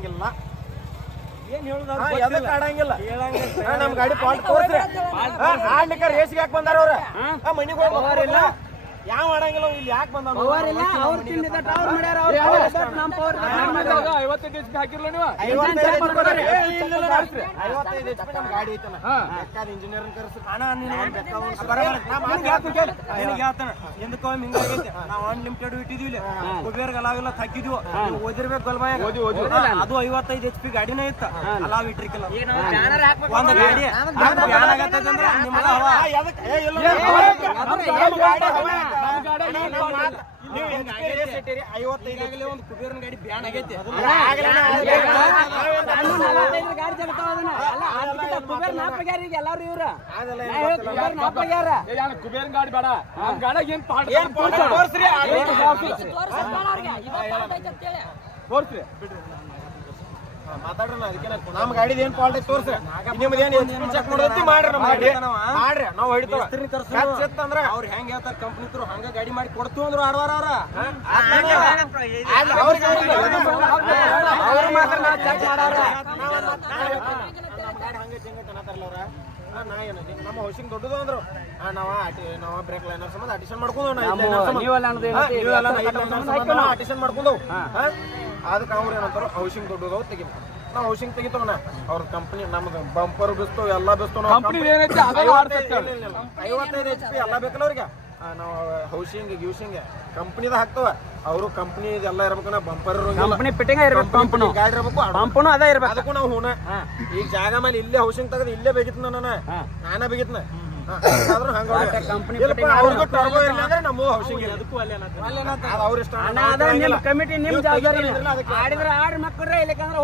ಆಡಂಗಿಲ್ಲ ಎದಕ್ಕೆ ಆಡಂಗಿಲ್ಲ ನಮ್ ಗಾಡಿ ಪಾಲ್ಟ್ ತೋರಿಸ್ರಿ ಆಡ್ಲಿಕ್ಕೆ ರೇಸ್ಗೆ ಯಾಕೆ ಬಂದಾರ ಅವ್ರ ಮನಿಗೆ ಹೋಗ್ಬಾರಿಲ್ಲ ಯಾವ ಮಾಡಂಗಿಲ್ಲ ಇಲ್ಲಿ ಯಾಕೆ ಬಂದ ಗಾಡಿ ಐತನ ಇಂಜಿನಿಯರಿಂಗ್ ಎಂದಕ್ಕ ಹಿಂಗಾಗೈತೆ ನಾವು ಅನ್ಲಿಮಿಟೆಡ್ ಇಟ್ಟಿದ್ವಿ ಕುಬೇರ್ಗೆ ಅಲಾವೆಲ್ಲ ಹಾಕಿದ್ವಿ ಓದಿರ್ಬೇಕು ಗಲ್ಬಾಯ ಅದು 55 HP ಗಾಡಿನೇ ಇತ್ತ ಅಲಾವ್ ಇಟ್ರಿಕಲ್ಲ ಒಂದ್ ಗಾಡಿ ಬ್ಯಾನ್ ಆಗತ್ತಂದ್ರ ಒಂದು ಕುಬೇರನ ಗಾಡಿ ಬ್ಯಾನ್ ಆಗೈತಿ ಕುಬೇರನ್ ಗಾಡಿ ಬೇಡ ತೋರ್ಸ್ರಿ ಮಾತಾಡ್ರಿ ಅದಕ್ಕೆ ನಮ್ ಗಾಡಿದ ಏನ್ ಫಾಲ್ಟ್ ತೋರ್ಸ್ರಿ ನಿಮ್ದೇನ್ ಚೆಕ್ ಮಾಡೋತಿ ಮಾಡ್ರಿ ನಮ್ ಗಾಡಿ ಮಾಡ್ರಿ ನಾವ್ ಹೊಡಿತಾವ ಅಂದ್ರ ಅವ್ರ ಹೆಂಗ್ ಹೇಳ್ತಾರ ಕಂಪ್ನಿ ತ್ರು ಹಂಗ ಗಾಡಿ ಮಾಡಿ ಕೊಡ್ತೀವಿ ಅಂದ್ರು ಆಡ್ವಾರ ನಮ್ಮ ಹೌಸಿಂಗ್ ದೊಡ್ಡದು ಅಂದ್ರು ನಾವ್ ಬ್ರೇಕ್ ಲೈನರ್ ಸಂಬಂಧ ಅಟಿಷನ್ ಅಟಿಷನ್ ಮಾಡ್ಕೊಂಡವ್ ಅದಕ್ಕೆ ಅವ್ರು ಏನಂತಾರ ಹೌಸಿಂಗ್ ದೊಡ್ಡದು ತೆಗಿ ನಾವು ಹೌಸಿಂಗ್ ತೆಗಿತವನ ಅವ್ರ ಕಂಪ್ನಿ ನಮ್ದು ಬಂಪರ್ ಬಿಸ್ತು ಎಲ್ಲಾ ಬಿಸ್ತು 55 HP ಎಲ್ಲಾ ಬೇಕಲ್ಲ ಅವ್ರಿಗೆ ನಾವು ಹೌಸಿಂಗ್ ಯೂಸಿಂಗ್ ಕಂಪ್ನಿದ ಹಾಕ್ತವ ಅವರು ಕಂಪ್ನಿ ಎಲ್ಲ ಇರ್ಬೇಕನ್ನ ಬಂಪರ್ ಕಂಪ್ನಿ ಫಿಟ್ಟಿಂಗ್ ಇರ್ಬೇಕು ಕಂಪನಿ ಗಾಡಿ ಇರ್ಬೇಕು ಬಂಪನು ಅದ ಇರ್ಬೇಕು ಅದಕ್ಕೂ ನಾವು ಹೂನ ಈಗ ಜಾಗ ಮೇಲೆ ಇಲ್ಲೇ ಹೌಸಿಂಗ್ ತೆಗೆದು ಇಲ್ಲೇ ಬೇಕಿತ್ತು ನಾನ ಬೇಕಿತ್ನ ಕಮಿಟಿ ನಿಮ್ ಜವಾಬ್ದಾರಿ ಆಡಿದ್ರೆ ಆಡ್ ಮಕ್ಕಳ್ರೆ ಇಲ್ಲಕಂದ್ರೆ